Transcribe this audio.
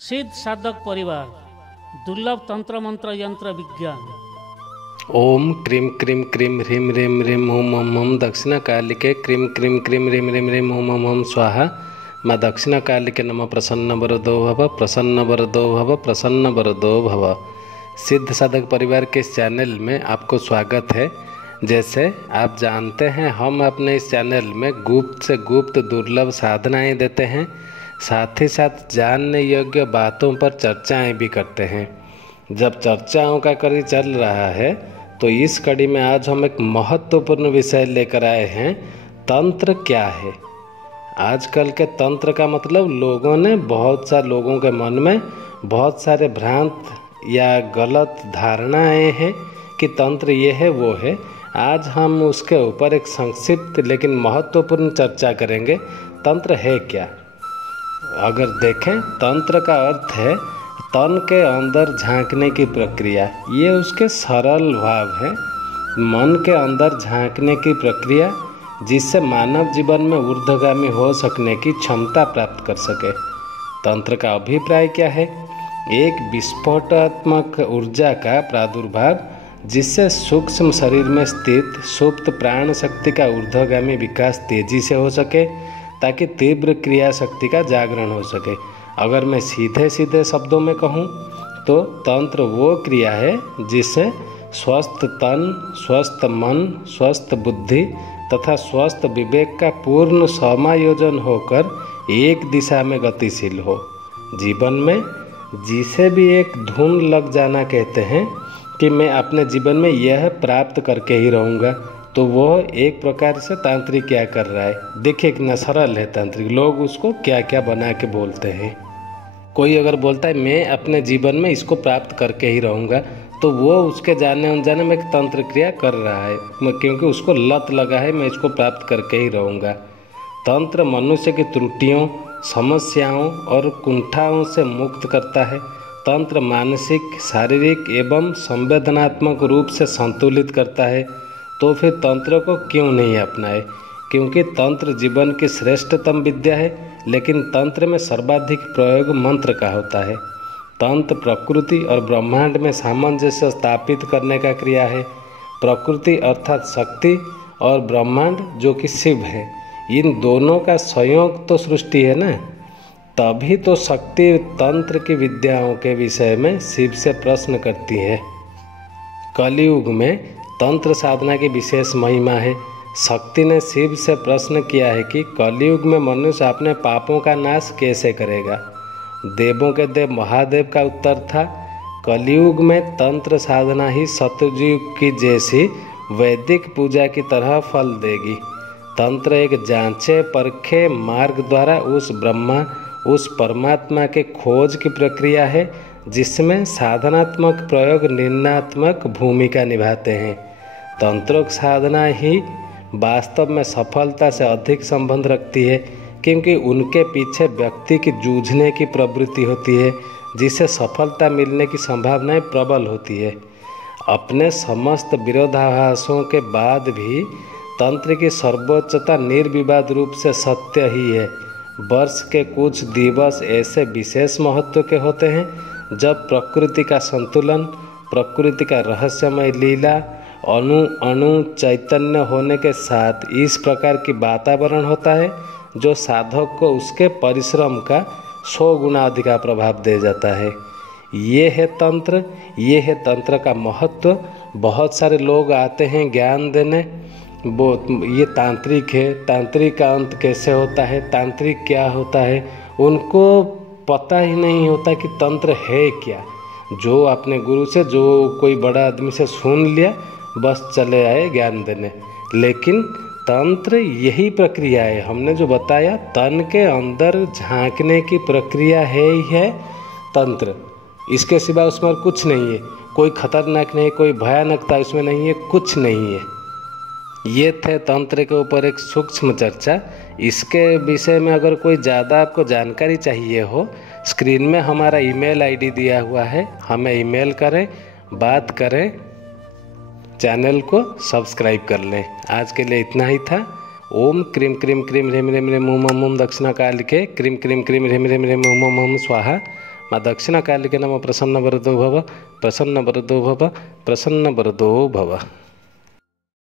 सिद्ध साधक परिवार दुर्लभ तंत्र मंत्र यंत्र विज्ञान। ओम क्रीम क्रीम क्रीम ह्रीम ह्रीम ह्रीम ओम ओम ओम दक्षिण कालिके क्रीम क्रीम क्रीम ह्रीम ह्रीम ह्रीम ओम ओम ओम स्वाहा। माँ दक्षिण कालिके नमः। प्रसन्न वरदो भव, प्रसन्न वरदो भव, प्रसन्न वरदो भव। सिद्ध साधक परिवार के इस चैनल में आपको स्वागत है। जैसे आप जानते हैं, हम अपने इस चैनल में गुप्त से गुप्त दुर्लभ साधनाएं देते हैं, साथ ही साथ जानने योग्य बातों पर चर्चाएं भी करते हैं। जब चर्चाओं का कड़ी चल रहा है तो इस कड़ी में आज हम एक महत्वपूर्ण विषय लेकर आए हैं। तंत्र क्या है? आजकल के तंत्र का मतलब लोगों ने, बहुत सारे लोगों के मन में बहुत सारे भ्रांत या गलत धारणाएं हैं कि तंत्र ये है वो है। आज हम उसके ऊपर एक संक्षिप्त लेकिन महत्वपूर्ण चर्चा करेंगे। तंत्र है क्या? अगर देखें, तंत्र का अर्थ है तन के अंदर झांकने की प्रक्रिया। ये उसके सरल भाव है, मन के अंदर झांकने की प्रक्रिया, जिससे मानव जीवन में ऊर्ध्वगामी हो सकने की क्षमता प्राप्त कर सके। तंत्र का अभिप्राय क्या है? एक विस्फोटात्मक ऊर्जा का प्रादुर्भाव, जिससे सूक्ष्म शरीर में स्थित सुप्त प्राण शक्ति का ऊर्ध्वगामी विकास तेजी से हो सके, ताकि तीव्र क्रिया शक्ति का जागरण हो सके। अगर मैं सीधे सीधे शब्दों में कहूँ तो तंत्र वो क्रिया है जिससे स्वस्थ तन, स्वस्थ मन, स्वस्थ बुद्धि तथा स्वस्थ विवेक का पूर्ण समायोजन होकर एक दिशा में गतिशील हो। जीवन में जिसे भी एक धुन लग जाना कहते हैं कि मैं अपने जीवन में यह प्राप्त करके ही रहूँगा, तो वो एक प्रकार से तांत्रिक क्या कर रहा है। देखिए कितना सरल है तांत्रिक। लोग उसको क्या क्या बना के बोलते हैं। कोई अगर बोलता है मैं अपने जीवन में इसको प्राप्त करके ही रहूँगा, तो वो उसके जाने अनजाने में एक तंत्र क्रिया कर रहा है, क्योंकि उसको लत लगा है मैं इसको प्राप्त करके ही रहूँगा। तंत्र मनुष्य की त्रुटियों, समस्याओं और कुंठाओं से मुक्त करता है। तंत्र मानसिक, शारीरिक एवं संवेदनात्मक रूप से संतुलित करता है। तो फिर तंत्र को क्यों नहीं अपनाए? क्योंकि तंत्र जीवन की श्रेष्ठतम विद्या है, लेकिन तंत्र में सर्वाधिक प्रयोग मंत्र का होता है। तंत्र प्रकृति और ब्रह्मांड में सामंजस्य स्थापित करने का क्रिया है। प्रकृति अर्थात शक्ति और ब्रह्मांड जो कि शिव है, इन दोनों का संयोग तो सृष्टि है ना। तभी तो शक्ति तंत्र की विद्याओं के विषय में शिव से प्रश्न करती है। कलयुग में तंत्र साधना की विशेष महिमा है। शक्ति ने शिव से प्रश्न किया है कि कलयुग में मनुष्य अपने पापों का नाश कैसे करेगा। देवों के देव महादेव का उत्तर था, कलयुग में तंत्र साधना ही सतयुग की जैसी वैदिक पूजा की तरह फल देगी। तंत्र एक जांचे परखे मार्ग द्वारा उस ब्रह्मा, उस परमात्मा के खोज की प्रक्रिया है, जिसमें साधनात्मक प्रयोग निर्णयात्मक भूमिका निभाते हैं। तंत्रोक्त साधना ही वास्तव में सफलता से अधिक संबंध रखती है, क्योंकि उनके पीछे व्यक्ति की जूझने की प्रवृत्ति होती है, जिससे सफलता मिलने की संभावनाएं प्रबल होती है। अपने समस्त विरोधाभासों के बाद भी तंत्र की सर्वोच्चता निर्विवाद रूप से सत्य ही है। वर्ष के कुछ दिवस ऐसे विशेष महत्व के होते हैं जब प्रकृति का संतुलन, प्रकृति का रहस्यमय लीला, अणु अणु चैतन्य होने के साथ इस प्रकार की वातावरण होता है जो साधक को उसके परिश्रम का 100 गुना अधिक प्रभाव दे जाता है। ये है तंत्र, ये है तंत्र का महत्व। बहुत सारे लोग आते हैं ज्ञान देने, वो ये तांत्रिक है, तांत्रिक का अंत कैसे होता है, तांत्रिक क्या होता है, उनको पता ही नहीं होता कि तंत्र है क्या। जो अपने गुरु से, जो कोई बड़ा आदमी से सुन लिया, बस चले आए ज्ञान देने। लेकिन तंत्र यही प्रक्रिया है, हमने जो बताया, तन के अंदर झांकने की प्रक्रिया है ही है तंत्र। इसके सिवा उसमें कुछ नहीं है। कोई खतरनाक नहीं, कोई भयानकता उसमें नहीं है, कुछ नहीं है। ये थे तंत्र के ऊपर एक सूक्ष्म चर्चा। इसके विषय में अगर कोई ज़्यादा आपको जानकारी चाहिए हो, स्क्रीन में हमारा ईमेल आईडी दिया हुआ है, हमें ईमेल करें, बात करें, चैनल को सब्सक्राइब कर लें। आज के लिए इतना ही था। ओम क्रीम क्रीम क्रीम ह्रीम ह्रीम ह्रीम ओम ओम ओम दक्षिण कालिके क्रीम क्रीम क्रीम ह्रीम ह्रीम ह्रीम ओम ओम ओम स्वाहा। माँ दक्षिणकालिके नमः प्रसन्नवरदो भव प्रसन्नवरदो भव प्रसन्नवरदो भव।